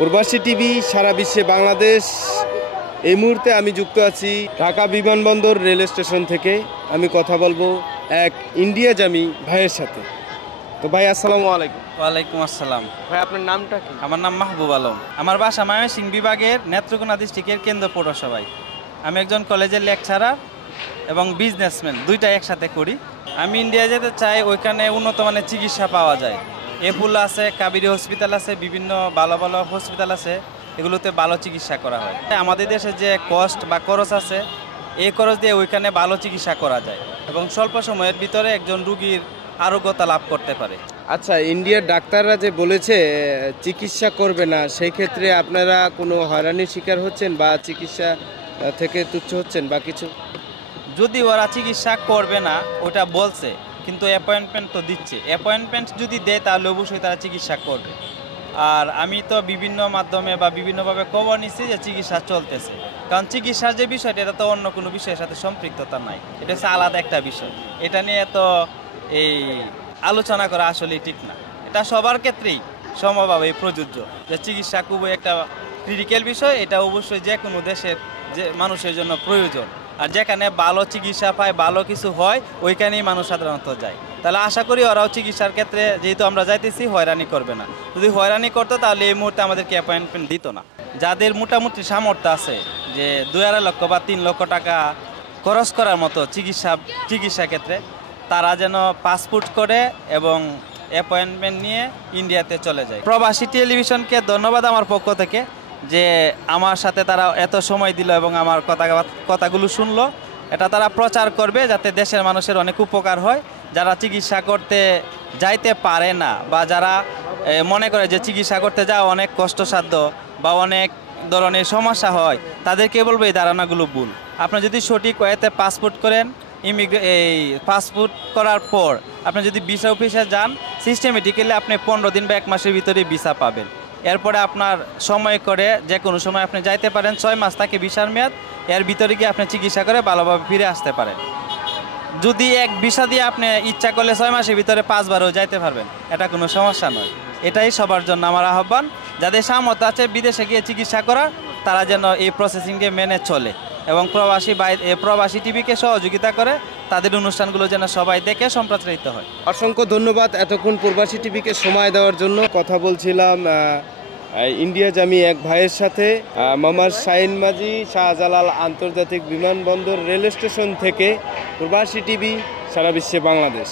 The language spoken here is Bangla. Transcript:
প্রবাসী টিভি সারা বিশ্বে বাংলাদেশ। এই মুহূর্তে আমি যুক্ত আছি ঢাকা বিমানবন্দর রেল স্টেশন থেকে। আমি কথা বলবো এক ইন্ডিয়াজামি ভাইয়ের সাথে। তো ভাই আসসালামু আলাইকুম। ওয়ালাইকুম আসসালাম। ভাই আপনার নামটা কি? আমার নাম মাহবুব আলম। আমার বাসা ময়মনসিংহ বিভাগের নেত্রকোনা ডিস্ট্রিক্টের কেন্দ্র পৌরসভায়। আমি একজন কলেজের লেকচারার এবং বিজনেসম্যান, দুইটা একসাথে করি। আমি ইন্ডিয়া যেতে চাই, ওইখানে উন্নত মানের চিকিৎসা পাওয়া যায়। এপুলা আছে, কাবেরী হসপিটাল আছে, বিভিন্ন ভালো ভালো হসপিটাল আছে, এগুলোতে ভালো চিকিৎসা করা হয়। আমাদের দেশে যে কস্ট বা খরচ আছে, এই খরচ দিয়ে ওইখানে ভালো চিকিৎসা করা যায় এবং স্বল্প সময়ের ভিতরে একজন রুগীর আরোগ্যতা লাভ করতে পারে। আচ্ছা, ইন্ডিয়ার ডাক্তাররা যে বলেছে চিকিৎসা করবে না, সেই ক্ষেত্রে আপনারা কোনো হয়রানির শিকার হচ্ছেন বা চিকিৎসা থেকে তুচ্ছ হচ্ছেন বা কিছু? যদি ওরা চিকিৎসা করবে না ওটা বলছে, কিন্তু অ্যাপয়েন্টমেন্ট তো দিচ্ছে। অ্যাপয়েন্টমেন্ট যদি দেয় তাহলে অবশ্যই তারা চিকিৎসা করবে। আর আমি তো বিভিন্ন মাধ্যমে বা বিভিন্নভাবে খবর নিচ্ছি যে চিকিৎসা চলতেছে, কারণ চিকিৎসার যে বিষয়টা এটা তো অন্য কোনো বিষয়ের সাথে সম্পৃক্ততা নাই, এটা হচ্ছে আলাদা একটা বিষয়। এটা নিয়ে তো এই আলোচনা করা আসলে ঠিক না। এটা সবার ক্ষেত্রেই সমভাবে প্রযোজ্য যে চিকিৎসা খুবই একটা ক্রিটিক্যাল বিষয়। এটা অবশ্যই যে কোনো দেশের যে মানুষের জন্য প্রয়োজন। আর যেখানে ভালো চিকিৎসা পায়, ভালো কিছু হয়, ওইখানেই মানুষ সাধারণত যায়। তাহলে আশা করি ওরাও চিকিৎসার ক্ষেত্রে, যেহেতু আমরা যাইতেছি, হয়রানি করবে না। যদি হয়রানি করতো তাহলে এই মুহূর্তে আমাদেরকে অ্যাপয়েন্টমেন্ট দিত না। যাদের মোটামুটি সামর্থ্য আছে যে 2-2.5 লক্ষ বা 3 লক্ষ টাকা খরচ করার মতো চিকিৎসা ক্ষেত্রে, তারা যেন পাসপোর্ট করে এবং অ্যাপয়েন্টমেন্ট নিয়ে ইন্ডিয়াতে চলে যায়। প্রবাসী টেলিভিশনকে ধন্যবাদ আমার পক্ষ থেকে যে আমার সাথে তারা এত সময় দিল এবং আমার কথাগুলো শুনলো। এটা তারা প্রচার করবে যাতে দেশের মানুষের অনেক উপকার হয়। যারা চিকিৎসা করতে যাইতে পারে না বা যারা মনে করে যে চিকিৎসা করতে যাওয়া অনেক কষ্টসাধ্য বা অনেক ধরনের সমস্যা হয়, তাদেরকে বলবো এই ধারণাগুলো ভুল। আপনি যদি সঠিক ওয়েতে পাসপোর্ট করেন, এই পাসপোর্ট করার পর আপনি যদি ভিসা অফিসে যান, সিস্টেমেটিক্যালি আপনি 15 দিন বা 1 মাসের ভিতরে ভিসা পাবেন। এরপরে আপনার সময় করে যে কোনো সময় আপনি যাইতে পারেন। 6 মাস থাকে ভিসার মেয়াদ। এর ভিতরে গিয়ে আপনি চিকিৎসা করে ভালোভাবে ফিরে আসতে পারেন। যদি এক ভিসা দিয়ে আপনি ইচ্ছা করলে 6 মাসের ভিতরে 5 বারও যাইতে পারবেন, এটা কোনো সমস্যা নয়। এটাই সবার জন্য আমার আহ্বান, যাদের সামর্থ্য আছে বিদেশে গিয়ে চিকিৎসা করার, তারা যেন এই প্রসেসিংকে মেনে চলে এবং প্রবাসী টিভিকে সহযোগিতা করে তাদের অনুষ্ঠানগুলো যেন সবাই দেখে সম্প্রচারিত হয়। অসংখ্য ধন্যবাদ এতক্ষণ প্রবাসী টিভিকে সময় দেওয়ার জন্য। কথা বলছিলাম ইন্ডিয়াজামি এক ভাইয়ের সাথে, মোহাম্মদ শাহিন মাঝি, শাহজালাল আন্তর্জাতিক বিমানবন্দর রেল স্টেশন থেকে। প্রবাসী টিভি সারা বিশ্বে বাংলাদেশ।